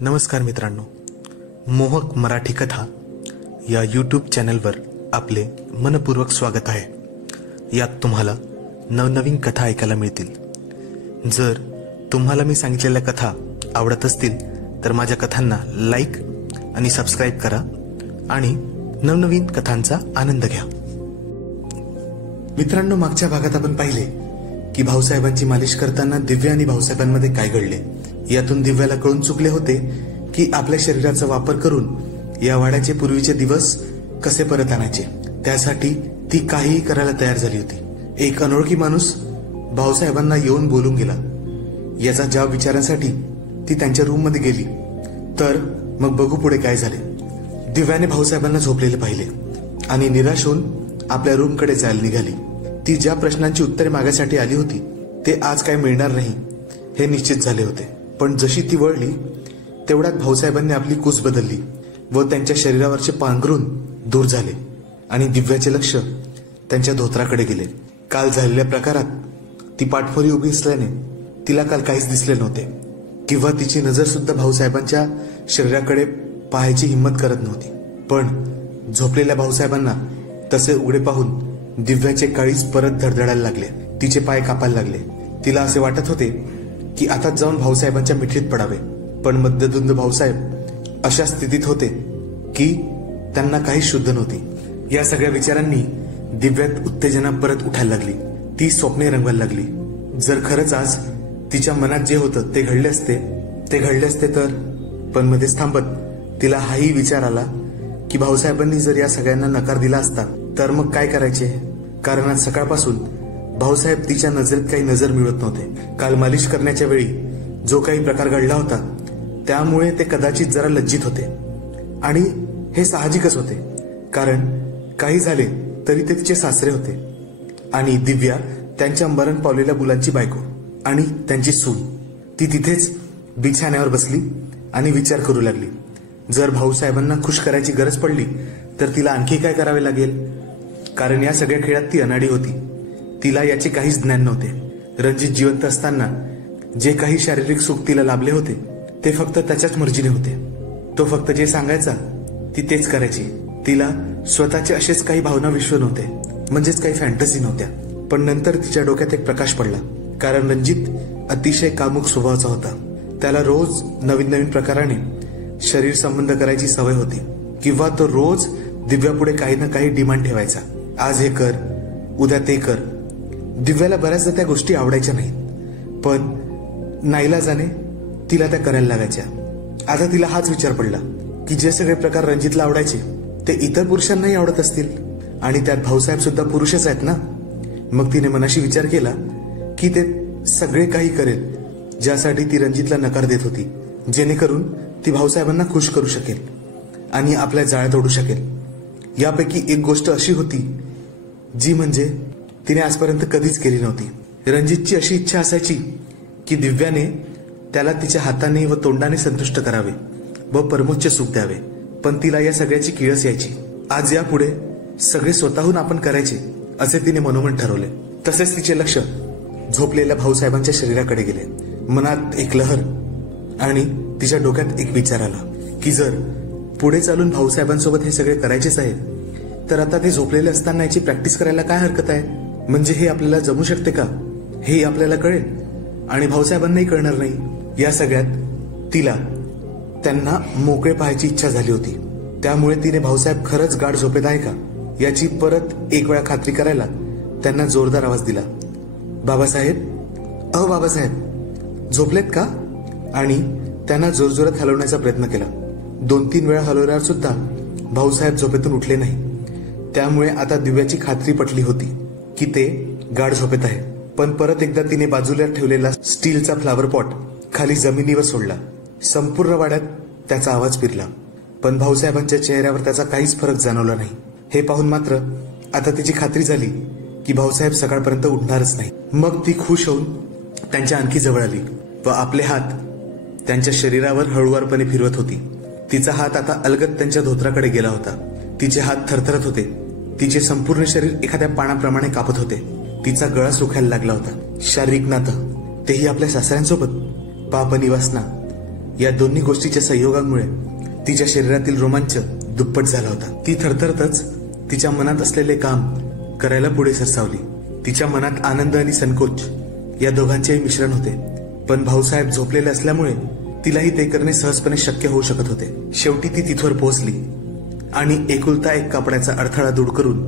नमस्कार मित्रांनो, मोहक मराठी कथा या यूट्यूब चॅनलवर आपले मनपूर्वक स्वागत आहे। यात तुम्हाला नवनवीन कथा ऐकायला मिळतील। जर तुम्हाला मी सांगितलेल्या कथा आवडत असतील तर माझ्या कथांना लाईक आणि सबस्क्राईब करा आणि नवनवीन कथांचा आनंद घ्या। मित्रांनो, मागच्या भागात आपण पाहिले की भाऊसाहेबांची मालिश करताना दिव्या आणि भाऊसाहेबांमध्ये काय घडले। यातून दिव्याला कळून चुकले होते की आपल्या शरीराचा वापर करून या वाड्याचे पूर्वीचे दिवस कसे परत आणायचे। त्यासाठी ती काहीही करायला तयार झाली होती। एक अनोळखी माणूस भाऊसाहेबांना येऊन बोलून गेला। याचा जवाब विचारण्यासाठी ती त्यांच्या रूम मध्ये गेली। तर मग बघू पुढे काय झाले। दिव्याने भाऊसाहेबांना झोपलेले पाहिले आणि निराश होऊन आपल्या रूमकडे जायला निघाली। ती ज्या प्रश्नांची उत्तरे मागायसाठी आली होती ते आज काय मिळणार नाही हे निश्चित झाले होते। पण जशी ती वळली तेवढ्यात भाऊसाहेबांनी आपली कूस बदलली व त्यांच्या शरीरावरचे पांघरून दूर झाले आणि दिव्याचे लक्ष त्यांच्या धोत्राकडे गेले। काल झालेल्या प्रकारात ती पाठमोरी उभी असल्याने तिला काल काहीच दिसले नव्हते किंवा तिची नजर सुद्धा भाऊसाहेबांच्या शरीराकडे पाहायची हिंमत करत नव्हती। पण झोपलेल्या भाऊसाहेबांना तसे उघडे पाहून दिव्याचे काळीज परत धडधडायला लागले। तिचे पाय कापायला लागले। तिला असे वाटत होते की आताच जाऊन भाऊसाहेबांच्या मिठीत पडावे। पण मध्यधुंद भाऊसाहेब अशा स्थितीत होते की त्यांना काही शुद्ध नव्हती। या सगळ्या विचारांनी दिव्यात उत्तेजना परत उठायला लागली। ती स्वप्ने रंगवायला लागली। जर खरंच आज तिच्या मनात जे होतं ते घडले असते तर। पण मध्येच थांबत तिला हाही विचार आला की भाऊसाहेबांनी जर या सगळ्यांना नकार दिला असता तर मग काय करायचे। कारण आज सकाळपासून भाऊसाहेब तिच्या नजरेत काही नजर मिळत नव्हते। काल मालिश करण्याच्या वेळी जो काही प्रकार घडला होता त्यामुळे ते कदाचित जरा लज्जित होते आणि हे साहजिकच होते, कारण काही झाले तरी ते तिचे सासरे होते आणि दिव्या त्यांच्या मरण पावलेल्या मुलांची बायको आणि त्यांची सून। ती तिथेच बिछाण्यावर बसली आणि विचार करू लागली। जर भाऊसाहेबांना खुश करायची गरज पडली तर तिला आणखी काय करावे लागेल, कारण या सगळ्या खेळात ती अनाडी होती। तिला याचे काहीच ज्ञान नव्हते। रणजित जिवंत असताना जे काही शारीरिक सुख तिला लाभले होते ते फक्त त्याच्याच मर्जीने होते। तो फक्त जे सांगायचा ती तेच करायची। तिला स्वतःचे असेच काही भावना विश्व नव्हते, म्हणजेच काही फॅन्टसी नव्हत्या। पण नंतर तिच्या डोक्यात एक प्रकाश पडला, कारण रणजित अतिशय कामुक स्वभावाचा होता। त्याला रोज नवीन नवीन प्रकाराने शरीर संबंध करायची सवय होती किंवा तो रोज दिव्यापुढे काही ना काही डिमांड ठेवायचा। आज हे कर, उद्या ते कर। दिव्याला बऱ्याचदा त्या गोष्टी आवडायच्या नाहीत, पण नाईलाजाने तिला त्या करायला लागायच्या। आता तिला हाच विचार पडला की जे सगळे प्रकार रणजितला आवडायचे ते इतर पुरुषांनाही आवडत असतील आणि त्यात भाऊसाहेब सुद्धा पुरुषच आहेत ना। मग तिने मनाशी विचार केला की ते सगळे काही करेल ज्यासाठी ती रणजितला नकार देत होती, जेणेकरून ती भाऊसाहेबांना खुश करू शकेल आणि आपल्या जाळ्यात ओढू शकेल। यापैकी एक गोष्ट अशी होती जी म्हणजे तिने आजपर्यंत कधीच केली नव्हती। रणजितची अशी इच्छा असायची की दिव्याने त्याला तिच्या हाताने व तोंडाने संतुष्ट करावे व परमोच्च सुख द्यावे, पण तिला या सगळ्याची किळस यायची। आज यापुढे सगळे स्वतःहून आपण करायचे असे तिने मनोमन ठरवले। तसेच तिचे लक्ष झोपलेल्या भाऊसाहेबांच्या शरीराकडे गेले। मनात एक लहर आणि तिच्या डोक्यात एक विचार आला की जर पुढे चालून भाऊसाहेबांसोबत हे सगळे करायचेच आहे तर आता ते झोपलेले असताना याची प्रॅक्टिस करायला काय हरकत आहे। म्हणजे हे आपल्याला जमू शकते का हे आपल्याला कळेल आणि भाऊसाहेबांनाही कळणार नाही। या सगळ्यात तिला त्यांना मोकळे पाहायची इच्छा झाली होती। त्यामुळे तिने भाऊसाहेब खरंच गाढ झोपेत आहे का याची परत एक वेळा खात्री करायला त्यांना जोरदार आवाज दिला, बाबासाहेब, अहो बाबासाहेब, झोपलेत का? आणि त्यांना जोरजोरात हलवण्याचा प्रयत्न केला। 2-3 वेळा हलवल्यावर सुद्धा भाऊसाहेब झोपेतून उठले नाही। त्यामुळे आता दिव्याची खात्री पटली होती की ते गाढ झोपेत आहे। पण परत एकदा तिने बाजूला ठेवलेला स्टीलचा फ्लावर पॉट खाली जमिनीवर सोडला। संपूर्ण वाड्यात त्याचा आवाज फिरला, पण भाऊसाहेबांच्या चेहऱ्यावर त्याचा काहीच फरक जाणवला नाही। हे पाहून मात्र आता तिची खात्री झाली की भाऊसाहेब सकाळपर्यंत उठणारच नाही। मग ती खुश होऊन त्यांच्या आणखी जवळ आली व आपले हात त्यांच्या शरीरावर हळुवारपणे फिरवत होती। तिचा हात आता अलगद त्यांच्या धोत्राकडे गेला होता। तिचे हात थरथरत होते। तिचे संपूर्ण शरीर एखाद्या पानाप्रमाणे कापत होते। तिचा गळा सुखायला लागला होता। शारीरिक नातं, तेही आपल्या सासऱ्यांसोबत, पाप निवासना या दोन्ही गोष्टीच्या संयोगामुळे तिच्या शरीरातील रोमांच दुप्पट झाला होता. ती थरथरतच तिच्या मनात असलेले काम करायला पुढे सरसावली. तिच्या मनात आनंद आणि संकोच या दोघांचेही मिश्रण होते, पण भाऊसाहेब झोपलेले असल्यामुळे तिलाही ते करणे सहजपणे शक्य होऊ शकत होते. शेवटी ती तिथवर पोहोचली आणि एकुलता एक कापडाचा अडथळा दूर करून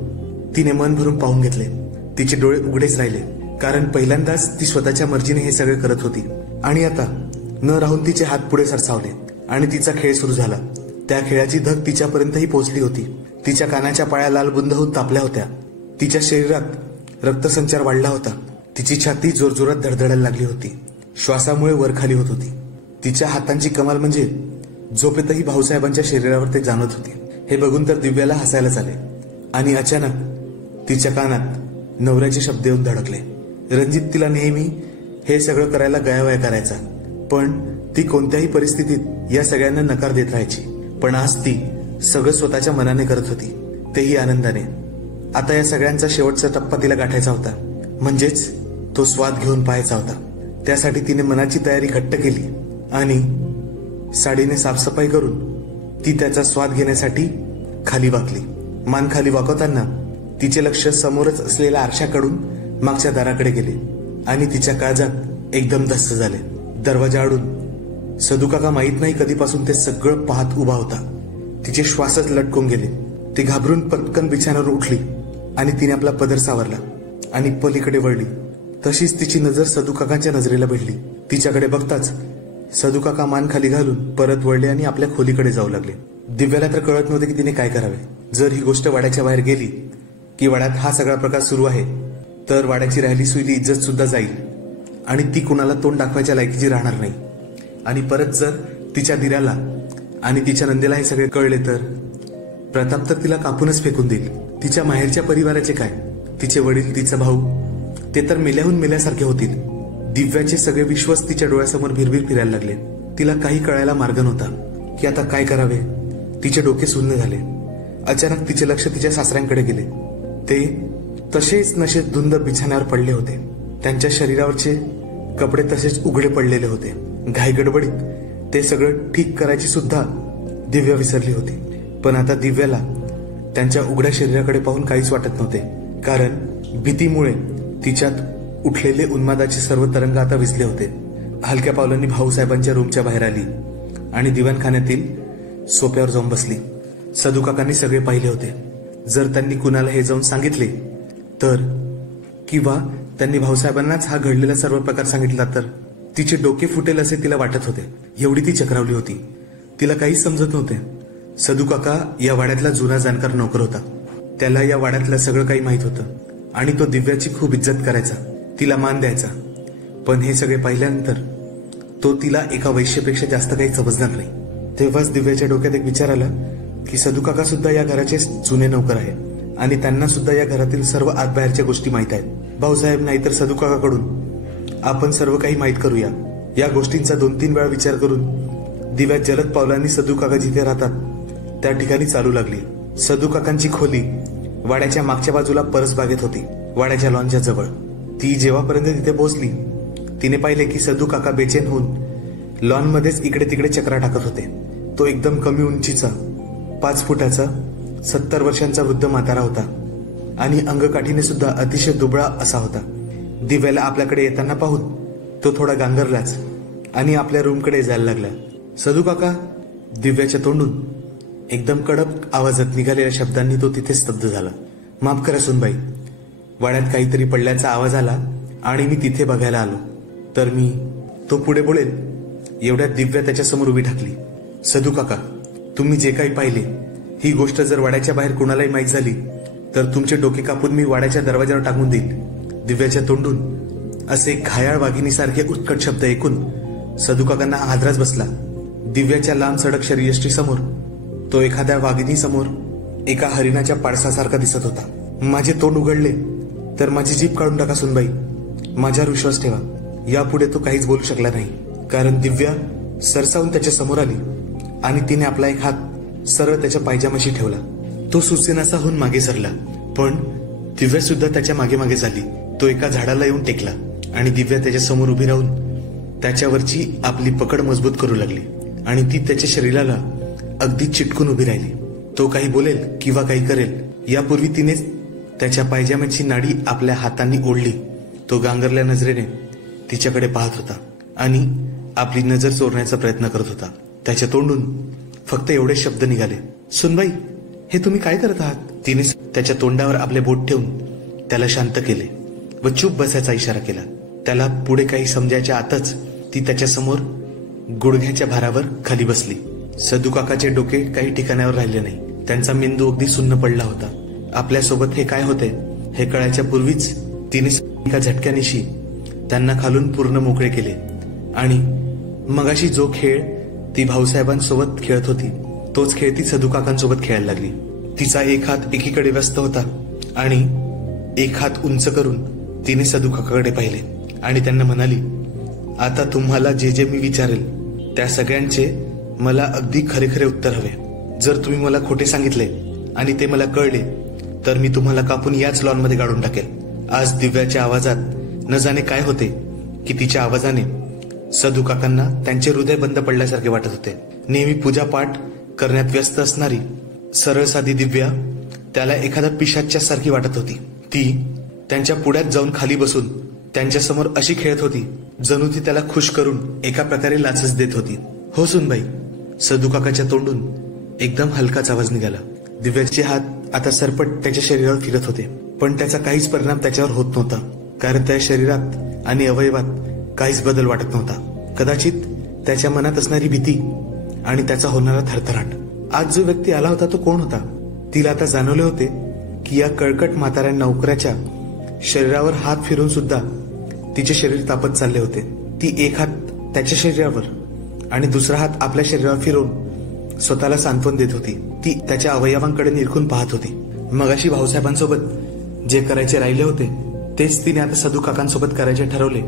तिने मन भरून पाहून घेतले. तिचे डोळे उघडेच राहिले, कारण पहिल्यांदाच ती स्वतःच्या मर्जीने हे सगळे करत होती. आणि आता न राहून तिचे हात पुढे सरसावले आणि तिचा खेळ सुरू झाला. त्या खेळाची धग तिच्यापर्यंतही पोहोचली होती. तिच्या कानाच्या पाळ्या लालबुंद होऊन तापल्या होत्या. तिच्या शरीरात रक्तसंचार वाढला होता. तिची छाती जोरजोरात धडधडायला लागली होती. श्वासामुळे वरखाली होत होती. तिच्या हातांची कमाल म्हणजे झोपेतही भाऊसाहेबांच्या शरीरावर ते जाणवत होती. हे बघून तर दिव्याला हसायलाच आले. आणि अचानक तिच्या कानात नवऱ्याचे शब्द येऊन धडकले. रणजित तिला नेहमी हे सगळं करायला गयावया करायचा, पण ती कोणत्याही परिस्थितीत या सगळ्यांना नकार देत राहायची. पण आज ती सगळं स्वतःच्या मनाने करत होती, तेही आनंदाने. आता या सगळ्यांचा शेवटचा टप्पा तिला गाठायचा होता, म्हणजेच तो स्वाद घेऊन पाहायचा होता. त्यासाठी तिने मनाची तयारी घट्ट केली आणि साडीने साफसफाई करून ती त्याचा स्वाद घेण्यासाठी खाली वाकली. मान खाली वाकवताना तिचे लक्ष समोरच असलेल्या आरशाकडून मागच्या दाराकडे गेले आणि तिच्या काळजात एकदम धस्स झाले. दरवाजा आडून सदुकाका माहीत नाही कधीपासून ते सगळं पाहत उभा होता. तिचे श्वासच लटकून गेले. ती घाबरून पटकन बिछाण्यावर उठली आणि तिने आपला पदर सावरला आणि पलीकडे वळली. तशीच तिची नजर सदुकाकांच्या नजरेला भिडली. तिच्याकडे बघताच सदुकाका मान खाली घालून परत वळले आणि आपल्या खोलीकडे जाऊ लागले. दिव्याला तर कळत नव्हते की तिने काय करावे. जर ही गोष्ट वाड्याच्या बाहेर गेली की वाड्यात हा सगळा प्रकार सुरू आहे, तर वाड्याची राहिली सुईली इज्जत सुद्धा जाईल आणि ती कुणाला तोंड दाखवायच्या लायकीची राहणार नाही. आणि परत जर तिच्या दिराला आणि तिच्या नंदेला हे सगळे कळले तर प्रताप तर तिला कापूनच फेकून देईल. तिच्या माहेरच्या परिवाराचे काय, तिचे वडील, तिचा भाऊ, ते तर मेल्याहून मेल्यासारखे होतील. दिव्याचे सगळे विश्वास तिच्या डोळ्यासमोर भिरभिर फिरायला लागले. तिला काही कळायला मार्ग नव्हता की आता काय करावे. तिचे डोके शून्य झाले. अचानक तिचे लक्ष तिच्या सासऱ्यांकडे गेले. ते तसेच नशेत धुंद बिछाण्यावर पडले होते. त्यांच्या शरीरावरचे कपडे तसेच उघडे पडलेले होते. घाईगडबडीत ते सगळं ठीक करायची सुद्धा दिव्या विसरली होती. पण आता दिव्याला त्यांच्या उघड्या शरीराकडे पाहून काहीच वाटत नव्हते, कारण भीतीमुळे तिच्यात उठलेले उन्मादाचे सर्व तरंग आता विझले होते. हलक्या पावलांनी भाऊसाहेबांच्या रूमच्या बाहेर आली आणि दिवाणखान्यातील सोप्यावर जाऊन बसली. सदुकाकांनी सगळे पाहिले होते. जर त्यांनी कुणाला हे जाऊन सांगितले तर, किंवा त्यांनी भाऊसाहेबांनाच हा घडलेला सर्व प्रकार सांगितला तर तिचे डोके फुटेल असे तिला वाटत होते. एवढी ती चक्रावली होती. तिला काहीच समजत नव्हते. सदुकाका या वाड्यातला जुना जाणकार नोकर होता. त्याला या वाड्यातलं सगळं काही माहित होतं आणि तो दिव्याची खूप इज्जत करायचा, तिला मान द्यायचा. पण हे सगळे पाहिल्यानंतर तो तिला एका वैश्यापेक्षा जास्त काही समजणार नाही. तेव्हाच दिव्याच्या डोक्यात एक विचार आला की सदुकाका सुद्धा या घराचे जुने नोकर आहे आणि त्यांना सुद्धा या घरातील सर्व आतबाहेरच्या गोष्टी माहीत आहेत. भाऊसाहेब नाही तर सदुकाकाकडून आपण सर्व काही माहीत करूया. या गोष्टींचा 2-3 वेळा विचार करून दिव्या जलद पावलांनी सदुकाका जिथे राहतात त्या ठिकाणी चालू लागली. सदुकाकांची खोली वाड्याच्या मागच्या बाजूला परसबागेत होती, वाड्याच्या लॉनच्या जवळ. ती जेव्हापर्यंत तिथे पोहोचली तिने पाहिले की सदुकाका बेचैन होऊन लॉनमध्येच इकडे तिकडे चक्रा टाकत होते. तो एकदम कमी उंचीचा 5 फुटाचा 70 वर्षांचा वृद्ध म्हातारा होता आणि अंगकाठीने सुद्धा अतिशय दुबळा असा होता. दिव्याला आपल्याकडे येताना पाहून तो थोडा गांगरलाच आणि आपल्या रूमकडे जायला लागला. सदुकाका, दिव्याच्या तोंडून एकदम कडक आवाजात निघालेल्या शब्दांनी तो तिथे स्तब्ध झाला. माफ करा सुनबाई, वाड्यात काहीतरी पडल्याचा आवाज आला आणि मी तिथे बघायला आलो. तर मी, तो पुढे बोलेल एवढ्यात दिव्या त्याच्यासमोर उभी ठाकली. सदुकाका, तुम्ही जे काही पाहिले ही गोष्ट जर वाड्याच्या बाहेर कुणालाही माहीत झाली तर तुमचे डोके कापून मी वाड्याच्या दरवाजावर टाकून देईल. दिव्याच्या तोंडून असे घायाळ वाघिणीसारखे उत्कट शब्द ऐकून सदुकाकांना हादराच बसला. दिव्याच्या लांब सडक शरीयष्टी समोर तो एखाद्या वाघिणीसमोर एका हरिणाच्या पाडसासारखा दिसत होता. माझे तोंड उघडले तर माझी जीभ काढून टाका सुनबाई. माझ्यावर विश्वास ठेवा. यापुढे तो काहीच बोलू शकला नाही, कारण दिव्या सरसावून त्याच्या समोर आली आणि तिने आपला एक हात सरळ त्याच्या पायजामाशी ठेवला. तो सुसेनासा होऊन मागे सरला, पण दिव्या सुद्धा त्याच्या मागे मागे झाली. तो एका झाडाला येऊन टेकला आणि दिव्या त्याच्या समोर उभी राहून त्याच्यावरची आपली पकड मजबूत करू लागली. आणि ती त्याच्या शरीराला अगदी चिटकून उभी राहिली. तो काही बोलेल किंवा काही करेल यापूर्वी तिने त्याच्या पायजाम्याची नाडी आपल्या हातांनी ओढली. तो गांगरल्या नजरेने तिच्याकडे पाहत होता आणि आपली नजर चोरण्याचा प्रयत्न करत होता. त्याच्या तोंडून फक्त एवढे शब्द निघाले, सुनबाई, हे तुम्ही काय करत आहात? तिने त्याच्या तोंडावर आपले बोट ठेवून त्याला शांत केले व चूप बसायचा इशारा केला. त्याला पुढे काही समजायच्या आतच ती त्याच्या समोर गुडघ्याच्या भारावर खाली बसली. सदू काकाचे डोके काही ठिकाणावर राहिले नाही. त्यांचा मेंदू अगदी सुन्न पडला होता. आपल्यासोबत हे काय होते हे कळायच्या पूर्वीच तिने एका झटक्यानिशी त्यांना खालून पूर्ण मोकळे केले आणि मगाशी जो खेळ ती भाऊसाहेबांसोबत खेळत होती तोच खेळ ती सदू काकांसोबत खेळायला लागली. तिचा एक हात एकीकडे व्यस्त होता आणि एक हात उंच करून तिने सदू काकाकडे पाहिले आणि त्यांना म्हणाली, आता तुम्हाला जे जे मी विचारेल त्या सगळ्यांचे मला अगदी खरे खरे उत्तर हवे. जर तुम्ही मला खोटे सांगितले आणि ते मला कळले तर मी तुम्हाला कापून याच लॉनमध्ये काढून टाकेल. आज दिव्याच्या आवाजात न जाणे काय होते की तिच्या आवाजाने सदू काकांना त्यांचे हृदय बंद पडल्यासारखे वाटत होते. नेहमी पूजापाठ करण्यात व्यस्त असणारी सरळ साधी दिव्या त्याला एखाद्या पिशाच्या सारखी वाटत होती. ती त्यांच्या पुढ्यात जाऊन खाली बसून त्यांच्यासमोर अशी खेळत होती जणू ती त्याला खुश करून एका प्रकारे लाचच देत होती. हो सुनबाई, सदू काकाच्या तोंडून एकदम हलकाच आवाज निघाला. दिव्याचे हात आता सरपट त्याच्या शरीरावर फिरत होते, पण त्याचा काहीच परिणाम त्याच्यावर होत नव्हता, कारण त्या शरीरात आणि अवयवात काहीच बदल वाटत नव्हता. कदाचित त्याच्या मनात असणारी भीती आणि त्याचा होणारा थरथराट. आज जो व्यक्ती आला होता तो कोण होता? तिला आता जाणवले होते की या कळकट म्हाताऱ्या नोकऱ्याच्या शरीरावर हात फिरून सुद्धा तिचे शरीर तापत चालले होते. ती एक हात त्याच्या शरीरावर आणि दुसरा हात आपल्या शरीरावर फिरून स्वतःला सांत्वन देत होती. ती त्याच्या अवयवांकडे निरखून पाहत होती. मगाशी भाऊसाहेबांसोबत जे करायचे राहिले होते तेच तिने आता सदू काकांसोबत करायचे ठरवले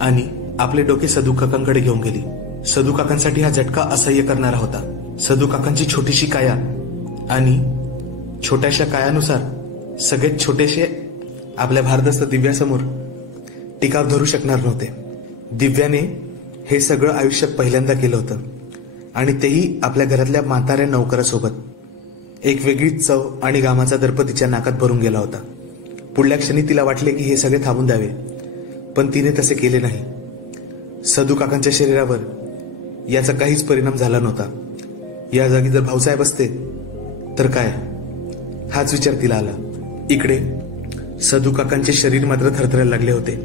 आणि आपले डोके सदू काकांकडे घेऊन गेली. सदू काकांसाठी हा झटका असह्य करणारा होता. सदू काकांची छोटीशी काया आणि छोट्याशा कायानुसार सगळेच छोटेसे आपल्या भारदस्त दिव्यासमोर टिकाव धरू शकणार नव्हते. दिव्याने हे सगळं आयुष्यात पहिल्यांदा केलं होतं आणि तेही आपल्या घरातल्या म्हाताऱ्या नौकरासोबत. एक वेगळीच चव आणि घामाचा दर्प तिच्या नाकात भरून गेला होता. पुढल्या क्षणी तिला वाटले की हे सगळे थांबून द्यावे, पण तिने तसे केले नाही. सदू काकांच्या शरीरावर याचा काहीच परिणाम झाला नव्हता. या जागी जर भाऊसाहेब असते तर काय, हाच विचार तिला आला. इकडे सदू काकांचे शरीर मात्र थरथरायला लागले होते.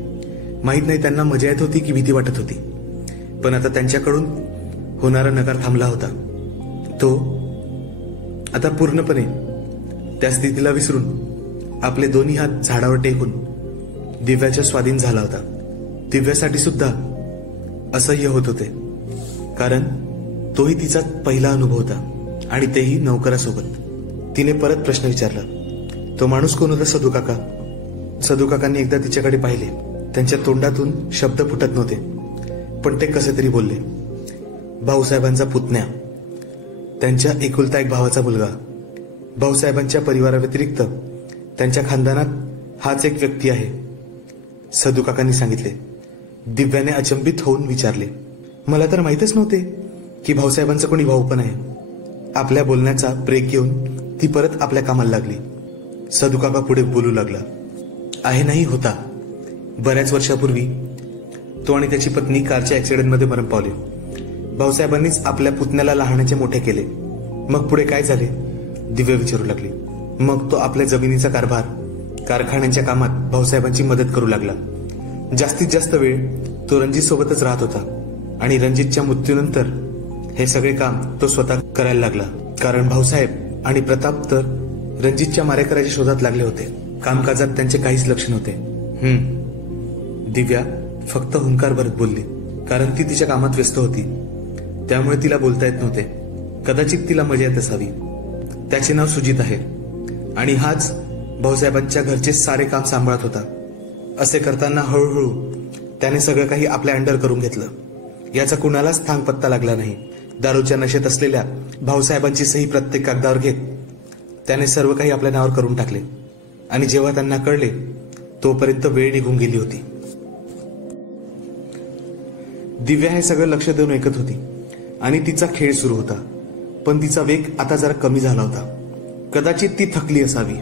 माहित नाही त्यांना मजा येत होती की भीती वाटत होती, पण आता त्यांच्याकडून होणारा नकार थांबला होता. तो आता पूर्णपणे त्या स्थितीला विसरून आपले दोन्ही हात झाडावर टेकून दिव्याच्या स्वाधीन झाला होता. दिव्यासाठी सुद्धा असह्य होत होते, कारण तोही तिचा पहिला अनुभव होता आणि तेही नौकरासोबत. तिने परत प्रश्न विचारला, तो माणूस कोण होता सदू काका? सदू काकांनी एकदा तिच्याकडे पाहिले. त्यांच्या तोंडातून शब्द फुटत नव्हते, पण ते कसे तरी बोलले. भाऊसाहेबांचा पुतण्या, त्यांच्या एकुलता एक भावाचा मुलगा. भाऊसाहेबांच्या परिवाराव्यतिरिक्त त्यांच्या खानदानात हाच एक व्यक्ती आहे, सदू काकांनी सांगितले. दिव्याने अचंबित होऊन विचारले, मला तर माहीतच नव्हते की भाऊसाहेबांचा कोणी भाऊ पण आहे. आपल्या बोलण्याचा ब्रेक घेऊन ती परत आपल्या कामाला लागली. सदू काका पुढे बोलू लागला, आहे नाही होता. बऱ्याच वर्षापूर्वी तो आणि त्याची पत्नी कारच्या ऍक्सिडेंटमध्ये मरण पावले. भाऊसाहेबांनीच आपल्या पुतण्याला लहानाचे मोठे केले. मग पुढे काय झाले? दिव्या विचारू लागली. मग तो आपल्या जमिनीचा कारभार, कारखान्यांच्या कामात भाऊसाहेबांची मदत करू लागला. जास्तीत जास्त वेळ तो रणजित सोबतच राहत होता आणि रणजितच्या मृत्यूनंतर हे सगळे काम तो स्वतः करायला लागला, कारण भाऊसाहेब आणि प्रताप तर रणजितच्या मारेकऱ्याच्या शोधात लागले होते. कामकाजात त्यांचे काहीच लक्ष नव्हते. दिव्या फक्त हुंकार भरत बोलली, कारण ती तिच्या कामात व्यस्त होती, त्यामुळे तिला बोलता येत नव्हते. कदाचित तिला मजा येत असावी. त्याचे नाव सुजित आहे आणि हाच भाऊसाहेबांच्या घरचे सारे काम सांभाळत होता. असे करताना हळूहळू त्याने सगळं काही आपल्या अंडर करून घेतलं. याचा कुणालाच थांग पत्ता लागला नाही. दारूच्या नशेत असलेल्या भाऊसाहेबांची सही प्रत्येक कागदावर घेत त्याने सर्व काही आपल्या नावावर करून टाकले आणि जेव्हा त्यांना कळले तोपर्यंत वेळ निघून गेली होती. दिव्या हे सगळं लक्ष देऊन ऐकत होती आणि तिचा खेळ सुरू होता. पण तिचा वेग आता जरा कमी झाला होता. कदाचित ती थकली असावी.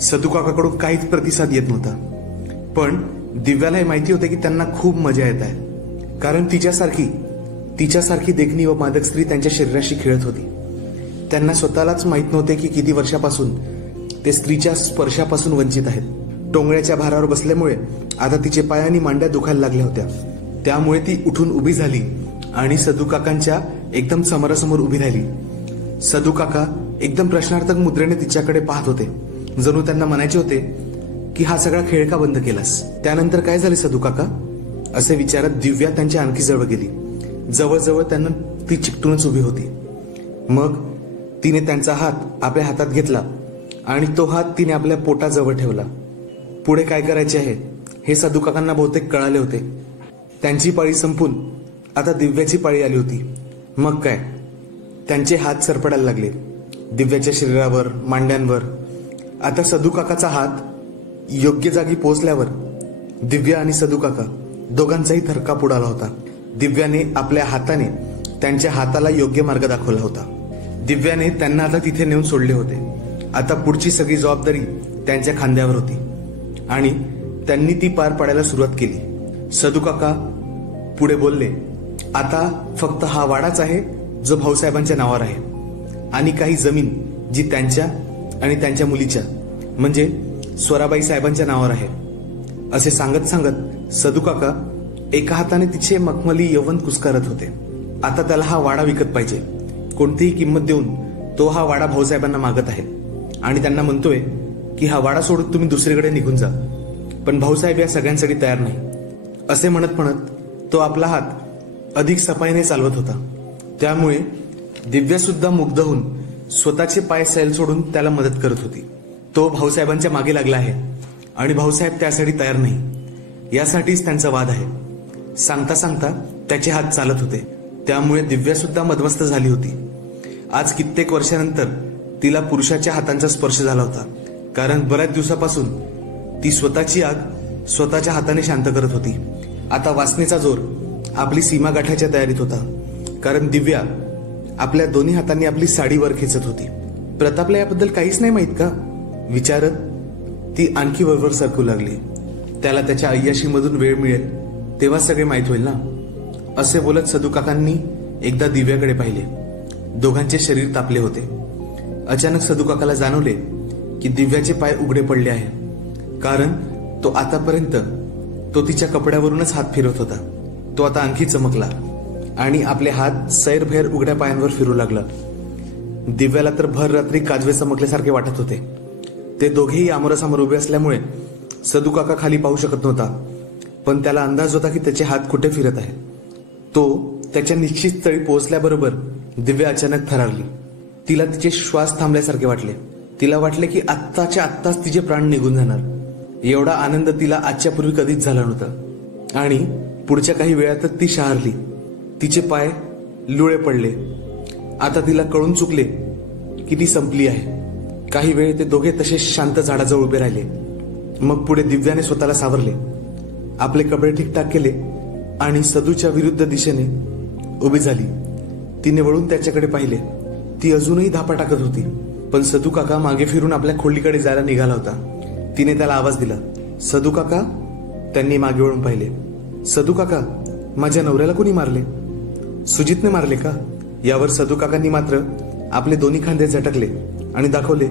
सदुकाकाकडून काहीच प्रतिसाद येत नव्हता. पण दिव्याला हे माहिती होते की त्यांना खूप मजा येत आहे, कारण तिच्यासारखी देखणी व मादक स्त्री त्यांच्या शरीराशी खेळत होती. त्यांना स्वतःलाच माहित नव्हते की किती वर्षापासून ते स्त्रीच्या स्पर्शापासून वंचित आहेत. टोंगळ्याच्या भारावर बसल्यामुळे आता तिचे पाय आणि मांड्या दुखायला लागल्या होत्या. त्यामुळे ती उठून उभी झाली आणि सदुकाकांच्या एकदम समोरासमोर उभी राहिली. सदुकाका एकदम प्रश्नार्थक मुद्रेने तिच्याकडे पाहत होते, जणू त्यांना म्हणायचे होते की हा सगळा खेळ का बंद केलास? त्यानंतर काय झाले सदुकाका? असे विचारत दिव्या त्यांच्या आणखी जवळ गेली. जवळजवळ त्यांना ती चिकटूनच उभी होती. मग तिने त्यांचा हात आपल्या हातात घेतला आणि तो हात तिने आपल्या पोटाजवळ ठेवला. पुढे काय करायचे आहे हे सदुकाकांना बहुतेक कळाले होते. त्यांची पाळी संपून आता दिव्याची पाळी आली होती. मग काय, त्यांचे हात सरपडायला लागले दिव्याच्या शरीरावर, मांड्यांवर. आता सदुकाकाचा हात योग्य जागी पोहोचल्यावर दिव्या आणि सदुकाका दोघांचाही थरकाप उडाला होता. दिव्याने आपल्या हाताने त्यांच्या हाताला योग्य मार्ग दाखवला होता. दिव्याने त्यांना आता तिथे नेऊन सोडले होते. आता पुढची सगळी जबाबदारी त्यांच्या खांद्यावर होती आणि त्यांनी ती पार पाडायला सुरुवात केली. सदुकाका पुढे बोलले, आता फक्त हा वाडाच आहे जो भाऊसाहेबांच्या नावावर आहे आणि काही जमीन जी त्यांच्या आणि त्यांच्या मुलीच्या म्हणजे स्वराबाई साहेबांच्या नावावर आहे. असे सांगत सांगत सदुकाका एका हाताने तिचे मखमली यौवन कुस्करत होते. आता त्याला हा वाडा विकत पाहिजे. कोणतीही किंमत देऊन तो हा वाडा भाऊसाहेबांना मागत आहे आणि त्यांना म्हणतोय की हा वाडा सोडून तुम्ही दुसरीकडे निघून जा. पण भाऊसाहेब या सगळ्यांसाठी तयार नाही. असे म्हणत म्हणत तो आपला हात अधिक सफाईने चालवत होता. त्यामुळे दिव्या सुद्धा मुग्ध होऊन स्वतःचे पाय सैल सोडून त्याला मदत करत होती. तो भाऊसाहेबांच्या मागे लागला आहे आणि भाऊसाहेब त्यासाठी तयार नाही. यासाठीच त्यांचा वाद आहे. सांगता सांगता त्याचे हात चालत होते. त्यामुळे दिव्या सुद्धा मदमस्त झाली होती. आज कित्येक वर्षानंतर तिला पुरुषाच्या हातांचा स्पर्श झाला होता, कारण बऱ्याच दिवसापासून ती स्वतःची आग स्वतःच्या हाताने शांत करत होती. आता वासनेचा जोर आपली सीमा गाठायच्या तयारीत होता, कारण दिव्या आपल्या दोन्ही हातांनी आपली साडी वर खेचत होती. प्रतापला याबद्दल काहीच नाही माहित का विचारत ती आणखी वरवर सरकू लागली. त्याला त्याच्या अय्याशीमधून वेळ मिळेल तेव्हा सगळे माहीत होईल ना. असे बोलत सदुकाकांनी एकदा दिव्याकडे पाहिले. दोघांचे शरीर तापले होते. अचानक सदुकाकाला जाणवले की दिव्याचे पाय उघडे पडले आहे, कारण तो आतापर्यंत तिच्या कपड्यावरूनच हात फिरवत होता. तो आता आणखी चमकला आणि आपले हात सैरभैर उघड्या पायांवर फिरू लागला. दिव्याला तर भर रात्री काजवे चमकल्यासारखे वाटत होते. ते दोघेही आमोरासमोर उभे असल्यामुळे सदुकाका खाली पाहू शकत नव्हता, पण त्याला अंदाज होता की त्याचे हात कुठे फिरत आहे. तो त्याच्या निश्चित स्थळी पोहोचल्याबरोबर दिव्या अचानक थरारली. तिला तिचे श्वास थांबल्यासारखे वाटले. तिला वाटले की आत्ताच्या आत्ताच तिचे प्राण निघून जाणार. एवढा आनंद तिला आजच्या पूर्वी कधीच झाला नव्हता. आणि पुढच्या काही वेळातच ती शहारली. तिचे पाय लुळे पडले. आता तिला कळून चुकले की ती संपली आहे. काही वेळ ते दोघे तसे शांत झाडाजवळ उभे राहिले. मग पुढे दिव्याने स्वतःला सावरले, आपले कपडे ठीकठाक केले आणि सदूच्या विरुद्ध दिशेने उभी झाली. तिने वळून त्याच्याकडे पाहिले. ती अजूनही धापा टाकत होती, पण सदू काका मागे फिरून आपल्या खोलीकडे जायला निघाला होता. तिने त्याला आवाज दिला, सदू काका. त्यांनी मागे वळून पाहिले. सदू काका, माझ्या नवऱ्याला कोणी मारले? सुजितने मारले का? यावर सदू काकांनी मात्र आपले दोन्ही खांदे झटकले आणि दाखवले,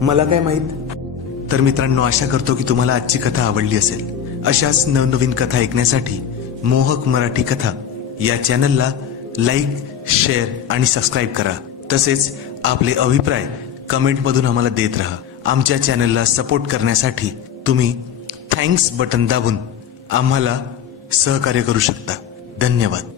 मला काय माहित. तर मित्रांनो, आशा करतो की तुम्हाला आजची कथा आवडली असेल. अशाच नवनवीन कथा ऐकण्यासाठी मोहक मराठी कथा या चॅनलला लाईक, शेअर आणि सबस्क्राईब करा. तसेच आपले अभिप्राय कमेंटमधून आम्हाला देत राहा. आमच्या चॅनलला सपोर्ट करण्यासाठी तुम्ही थँक्स बटन दाबून आम्हाला सहकार्य करू शकता. धन्यवाद.